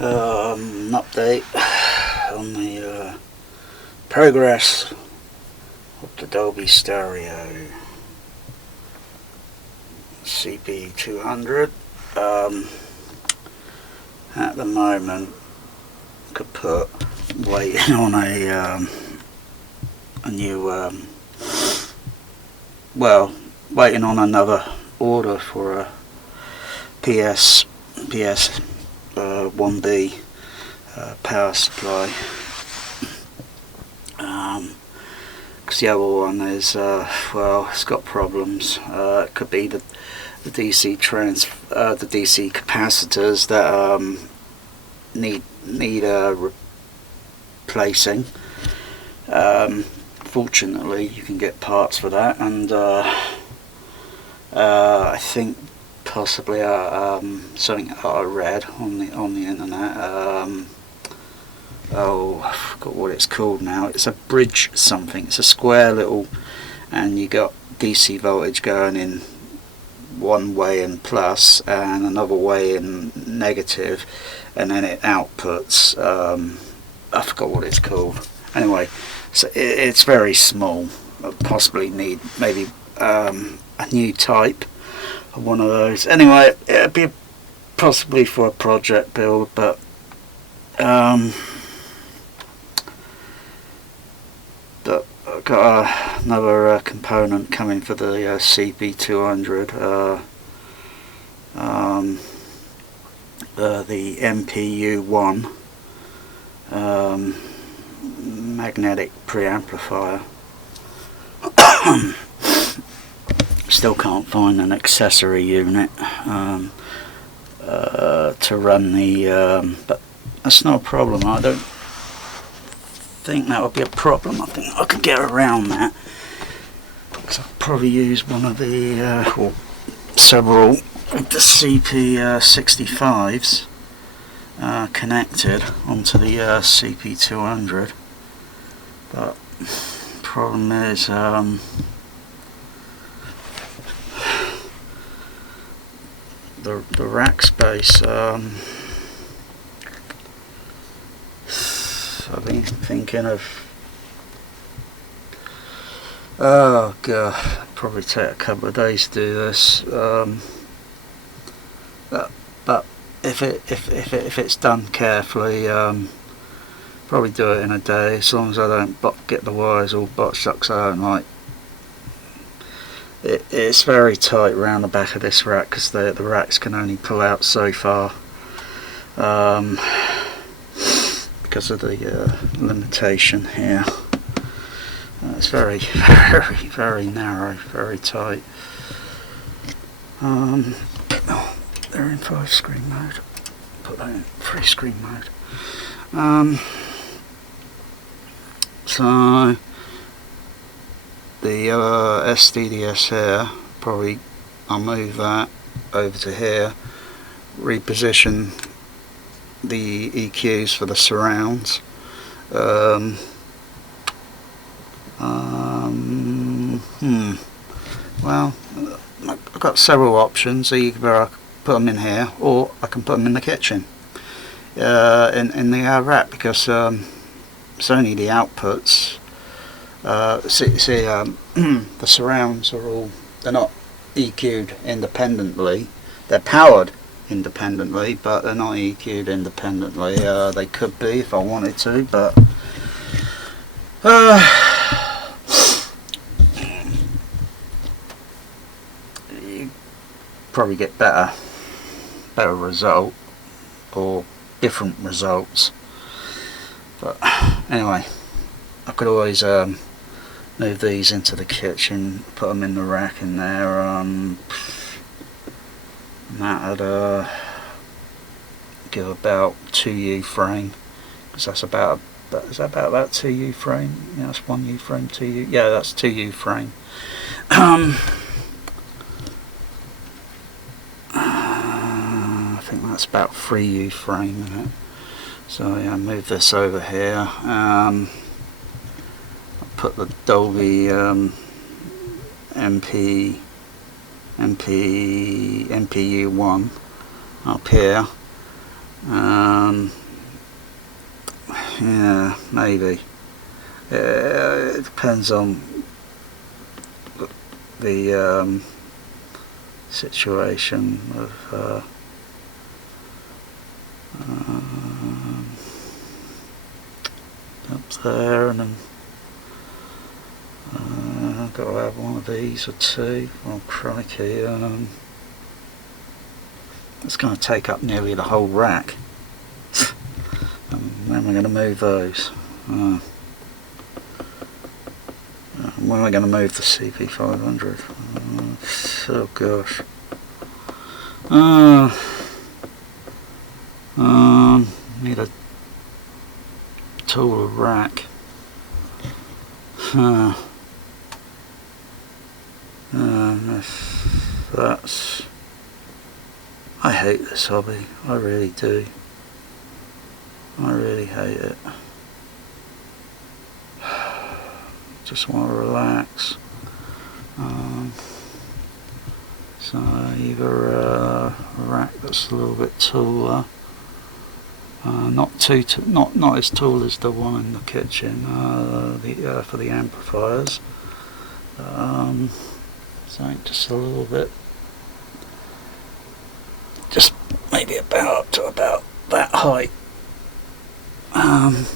An update on the progress of the Dolby Stereo CP200. At the moment, kaput, waiting on a new, waiting on another order for a PS 1B power supply. Because the other one is, it's got problems. It could be the DC the DC capacitors that need replacing. Fortunately, you can get parts for that, and I think possibly something I read on the internet. I forgot what it's called now. It's a bridge something. It's a square little, and you got DC voltage going in one way in plus and another way in negative, and then it outputs. I forgot what it's called. Anyway, so it's very small. Possibly need maybe a new type of one of those. Anyway, it'd be possibly for a project build, but I've got another component coming for the CP200. The MPU1 magnetic preamplifier. Still can't find an accessory unit to run the but that's not a problem. I don't think that would be a problem. I think I can get around that, because I'll probably use one of the or several of the CP65s connected onto the CP200, but problem is the rack space. I've been thinking of, oh god, probably take a couple of days to do this. But if it's done carefully, probably do it in a day, as long as I don't get the wires all botched up, 'cause I don't like. It's very tight around the back of this rack, because the racks can only pull out so far. Because of the limitation here. It's very narrow, very tight. They're in 5-screen mode. Put that in 3-screen mode. So the SDDS here, probably I'll move that over to here, reposition the EQs for the surrounds. Well, I've got several options. Either I put them in here, or I can put them in the kitchen, in the rack, because it's only the outputs. The surrounds are all, they're not EQ'd independently. They're powered independently, but they're not EQ'd independently. They could be if I wanted to, but you probably get better result, or different results. But anyway, I could always move these into the kitchen, put them in the rack in there. That'd give about 2U frame, because that's about, is that about that 2U frame? Yeah, that's 1U frame, 2U. Yeah, that's 2U frame. I think that's about 3U frame, isn't it? So yeah, move this over here. I'll put the Dolby MPU1 up here. Yeah, maybe. It depends on the situation of up there, and then I've got to have one of these or two. Oh crikey, it's going to take up nearly the whole rack. When am I going to move those? When am I going to move the CP500? Oh gosh. Need a taller rack. That's... I hate this hobby. I really do. I really hate it. Just want to relax. So either a rack that's a little bit taller, not as tall as the one in the kitchen, for the amplifiers. Something just a little bit, just maybe about up to about that height. And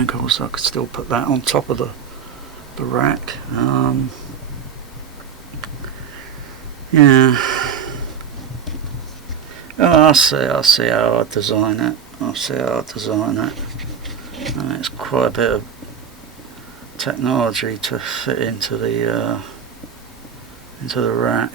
of course I could still put that on top of the rack. Yeah. I'll see how I design it. And it's quite a bit of technology to fit into the rack.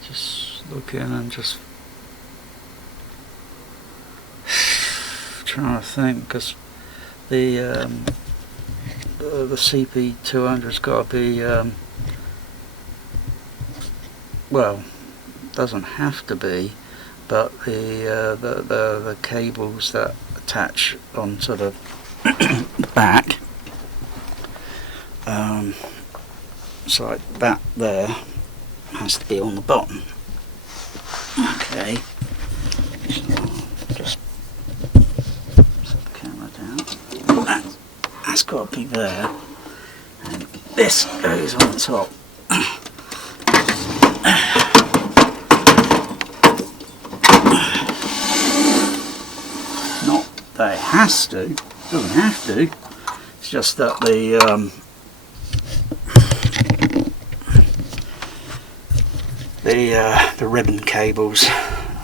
Just looking and just trying to think, because the CP200's got to be well, doesn't have to be, but the cables that attach onto the back, it's like that there, has to be on the bottom. Okay, so just set the camera down. That's got to be there, and this goes on top. Not that it has to, doesn't have to. It's just that the ribbon cables,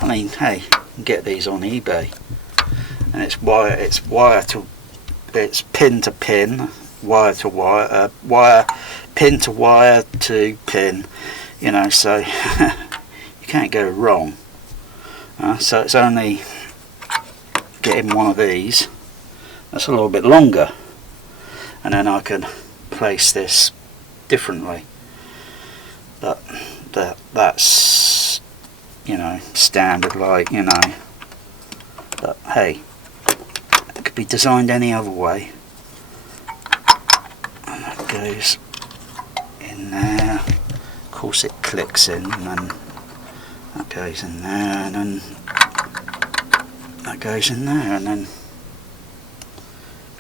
I mean, hey, you can get these on eBay, and it's pin to pin, wire to wire, pin to wire to pin, you know, so you can't go wrong. So it's only getting one of these that's a little bit longer, and then I can place this differently. But that's, you know, standard, like, you know. But hey, it could be designed any other way. And that goes in there. Of course it clicks in, and then that goes in there, and then that goes in there, and then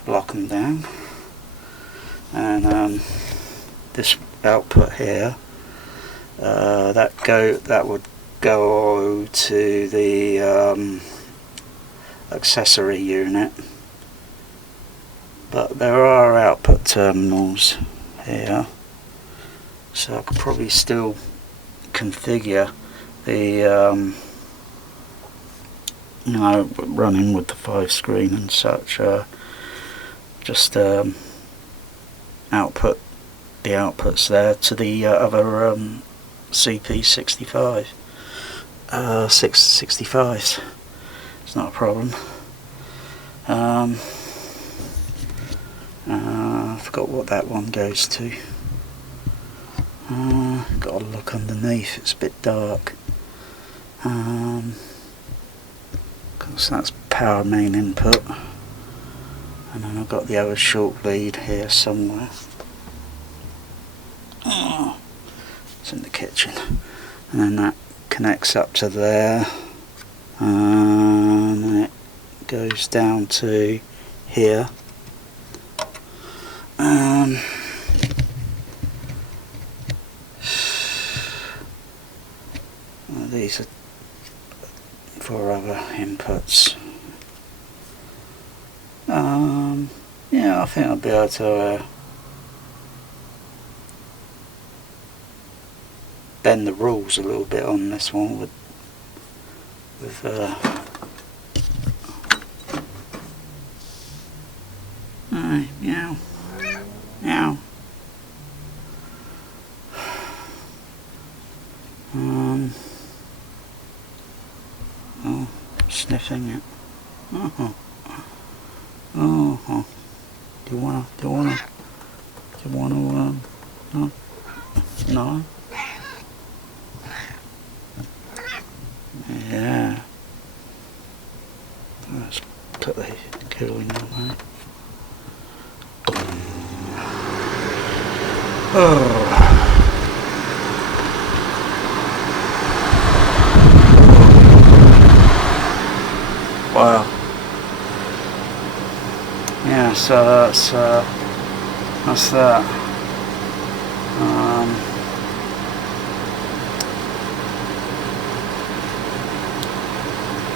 lock them down. And this output here, that would go to the accessory unit, but there are output terminals here, so I could probably still configure the you know, running with the 5 screen and such, just output the outputs there to the other CP65 665s. It's not a problem. I forgot what that one goes to. Got to look underneath, it's a bit dark. Because that's power main input. And then I've got the other short lead here somewhere. It's in the kitchen. And then that connects up to there. And then it goes down to here. These are for other inputs. Yeah, I think I'll be able to bend the rules a little bit on this one with meow, meow. Oh, sniffing it. Do you wanna? No? No? Yeah. Let's put the cooling away. Oh. Wow. Yeah, so that's that.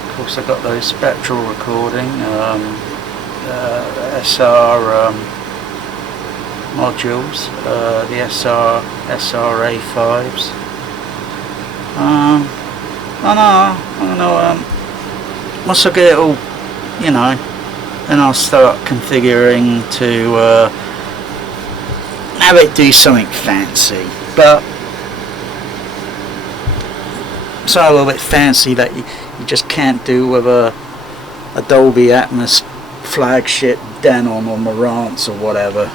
Of course, I got those spectral recording, SR modules, the SRA5s. I know. Once I get it all, you know, then I'll start configuring to have it do something fancy, but so a little bit fancy that you just can't do with a Dolby Atmos flagship Denon or Marantz or whatever.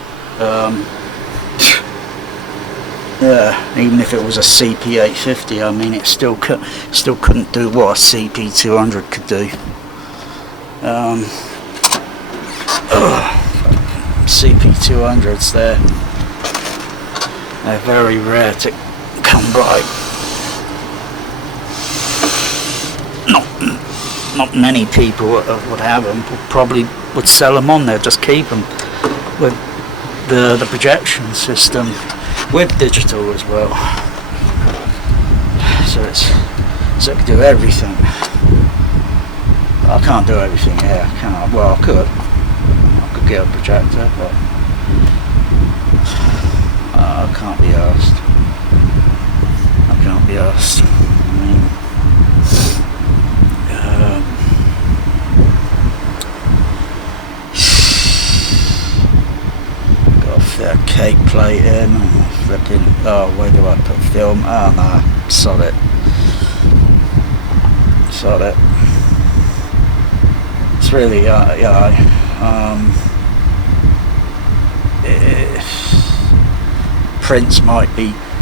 Even if it was a CP850, I mean, it still couldn't do what a CP200 could do. CP200s, they're very rare to come by. Not many people would have them. Probably would sell them on there, just keep them with the projection system with digital as well. So it can do everything. I can't do everything here, can I? Well, I could get a projector, but I can't be arsed. I mean, got to fit a cake plate in, and flipping, where do I put film? Oh no, sod it. It's really,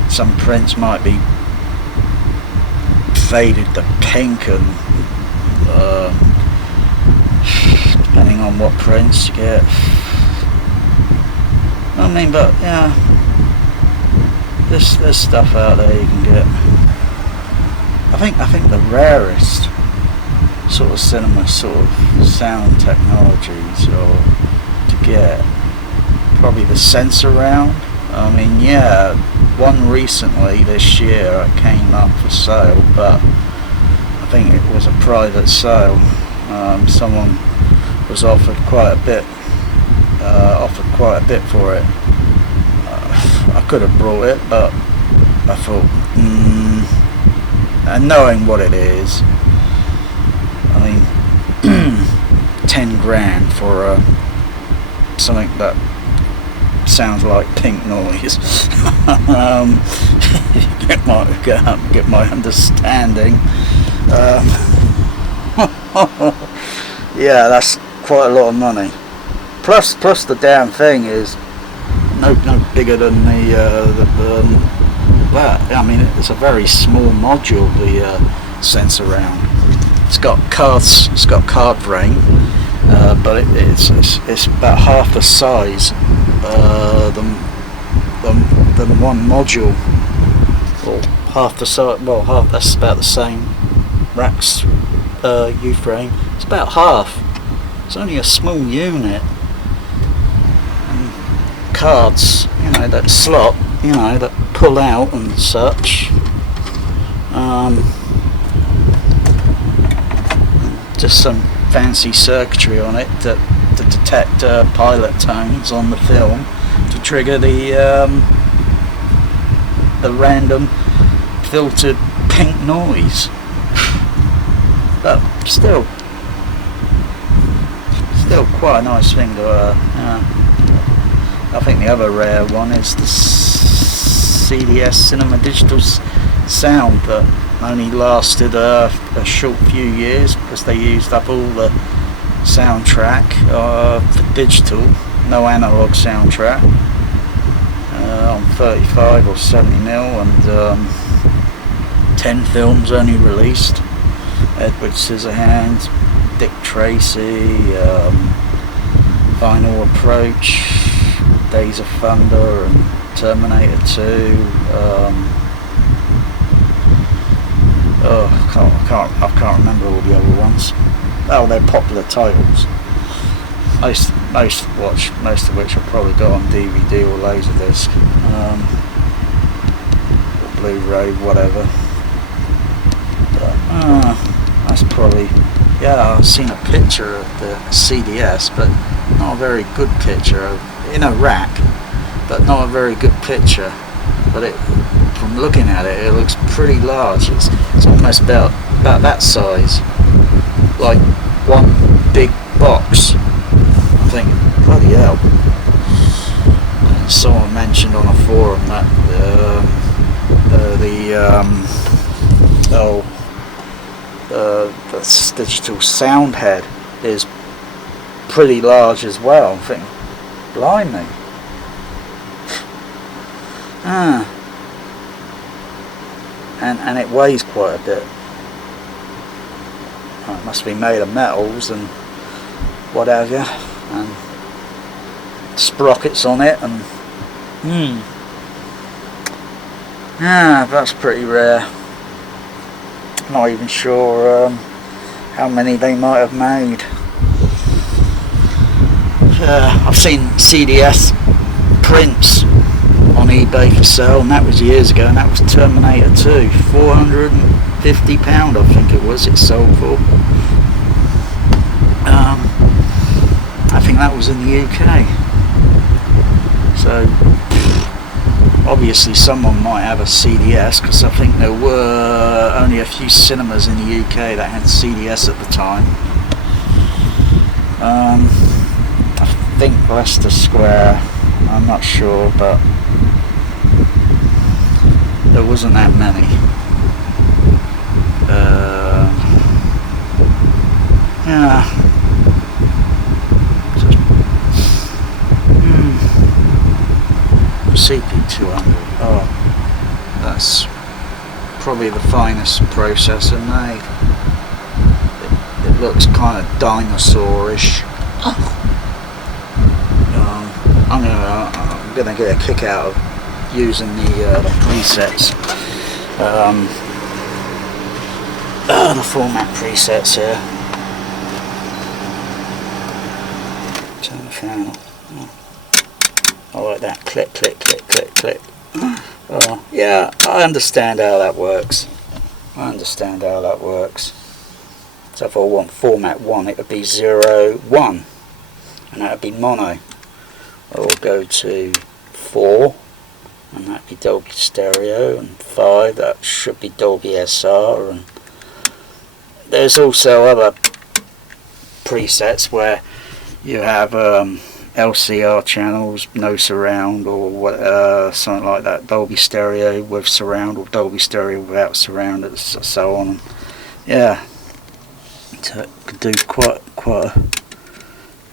some prints might be faded to pink, and depending on what prints you get. I mean, but yeah, there's stuff out there you can get. I think the rarest sort of cinema sort of sound technologies or to get probably the sensor round. I mean, yeah, one recently this year it came up for sale, but I think it was a private sale. Someone was offered quite a bit for it. I could have brought it, but I thought, and knowing what it is, I mean, 10 grand for something that sounds like pink noise. Get my understanding. Yeah, that's quite a lot of money. Plus the damn thing is no bigger than that. I mean, it's a very small module, the sensor round. It's got card frame, but it's about half the size than one module, or half the size. Well, half. That's about the same. Racks U-frame. It's about half. It's only a small unit. And cards, you know, that slot, you know, that pull out and such. Just some fancy circuitry on it to detect pilot tones on the film to trigger the random filtered pink noise. But still quite a nice thing to I think the other rare one is the CDS Cinema Digital Sound that only lasted a short few years because they used up all the soundtrack for digital, no analog soundtrack, on 35 or 70mm, and 10 films only released. Edward Scissorhands, Dick Tracy, Final Approach, Days of Thunder, and Terminator 2. I can't remember all the other ones. Oh, they're popular titles. Most of which I've probably got on DVD or Laserdisc, or Blu-ray, whatever. But, that's probably, yeah, I've seen a picture of the CDS, but not a very good picture, in a rack, but not a very good picture. But from looking at it, it looks pretty large. It's almost about that size, like one big box. I'm thinking, bloody hell. And someone mentioned on a forum that the digital sound head is pretty large as well. I'm thinking, blimey. And it weighs quite a bit. Oh, it must be made of metals and what have you, and sprockets on it, and yeah, that's pretty rare. Not even sure how many they might have made. I've seen CDS prints on eBay for sale, and that was years ago, and that was Terminator 2, £450 I think it was, it sold for. I think that was in the UK. So obviously someone might have a CDS, because I think there were only a few cinemas in the UK that had CDS at the time. I think Leicester Square, I'm not sure, but there wasn't that many. Yeah. CP200. Oh, that's probably the finest processor made. It looks kind of dinosaurish. I'm gonna get a kick out of using the presets, the format presets here. Turn the fan off. I like that click, click, click, click, click. Oh, yeah, I understand how that works. So if I want format 1, it would be 0, 1, and that would be mono. I'll go to 4, and that would be Dolby Stereo, and 5, that should be Dolby SR, and there's also other presets where you have LCR channels, no surround, or what, something like that. Dolby Stereo with surround, or Dolby Stereo without surround, and so on. Yeah, so it could do quite a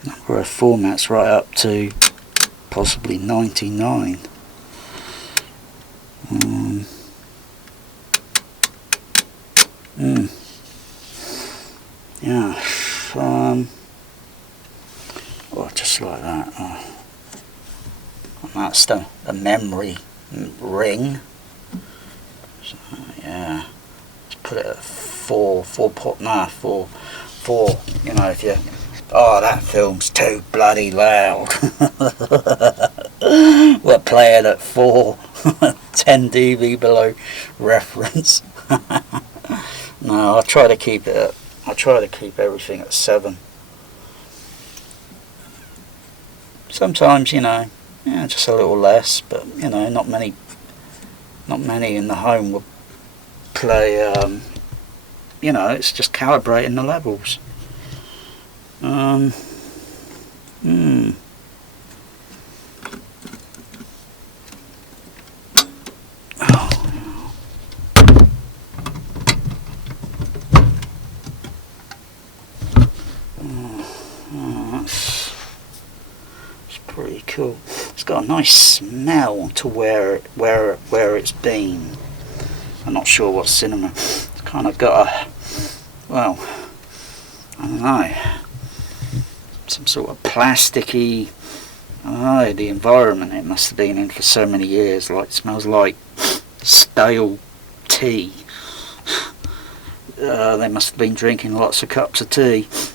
number of formats right up to possibly 99. Yeah, oh, just like that. Oh. And that's the memory ring. So, yeah, let's put it at 4. You know, if you, oh, that film's too bloody loud. We're playing at 4, 10 dB below reference. No, I try to keep everything at 7. Sometimes, you know, yeah, just a little less, but you know, not many in the home will play. You know, it's just calibrating the levels. That's pretty cool. It's got a nice smell to where it's been. I'm not sure what cinema. It's kind of got a, well, I don't know, some sort of plasticky, I don't know, the environment it must have been in for so many years. Like, it smells like stale tea. They must have been drinking lots of cups of tea.